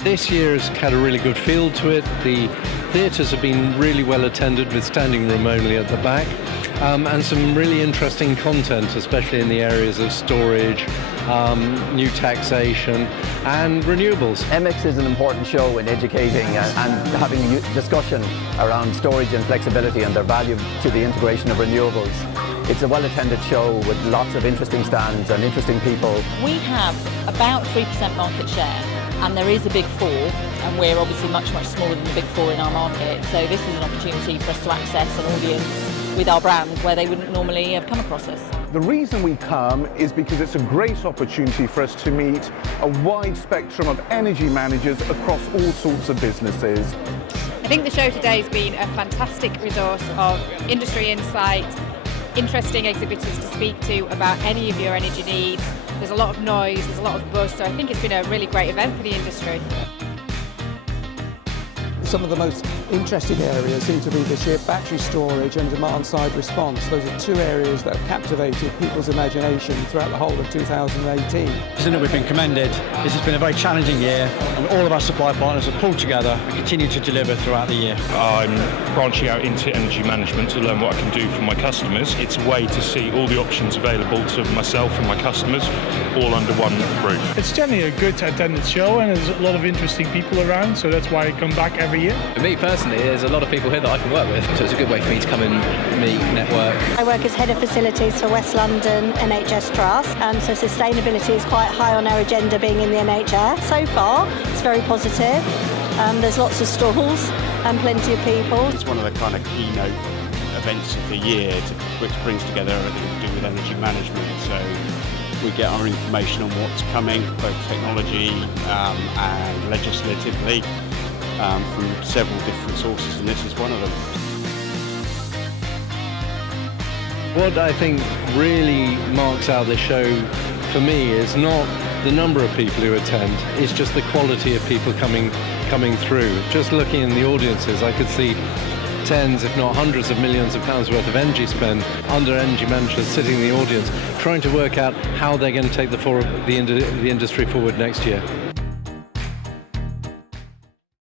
This year has had a really good feel to it. The theatres have been really well attended with standing room only at the back, and some really interesting content, especially in the areas of storage, new taxation and renewables. EMEX is an important show in educating and having a discussion around storage and flexibility and their value to the integration of renewables. It's a well-attended show with lots of interesting stands and interesting people. We have about 3% market share, and there is a big four, and we're obviously much smaller than the big four in our market, so this is an opportunity for us to access an audience with our brand where they wouldn't normally have come across us. The reason we come is because it's a great opportunity for us to meet a wide spectrum of energy managers across all sorts of businesses. I think the show today has been a fantastic resource of industry insight, interesting exhibitors to speak to about any of your energy needs. There's a lot of noise, there's a lot of buzz, so I think it's been a really great event for the industry. Some of the most interesting areas seem to be the sheer battery storage and demand-side response. Those are two areas that have captivated people's imagination throughout the whole of 2018. We've been commended. This has been a very challenging year, and all of our supply partners have pulled together and continue to deliver throughout the year. I'm branching out into energy management to learn what I can do for my customers. It's a way to see all the options available to myself and my customers all under one roof. It's generally a good attended show, and there's a lot of interesting people around, so that's why I come back every year. For me personally, there's a lot of people here that I can work with, so it's a good way for me to come and meet, network. I work as Head of Facilities for West London NHS Trust, so sustainability is quite high on our agenda being in the NHS. So far, it's very positive. There's lots of stalls and plenty of people. It's one of the kind of keynote events of the year which brings together everything to do with energy management. So we get our information on what's coming, both technology and legislatively, from several different sources, and this is one of them. What I think really marks out the show for me is not the number of people who attend, it's just the quality of people coming through. Just looking in the audiences, I could see tens, if not hundreds of millions of pounds worth of energy spend under energy managers sitting in the audience, trying to work out how they're going to take the industry forward next year.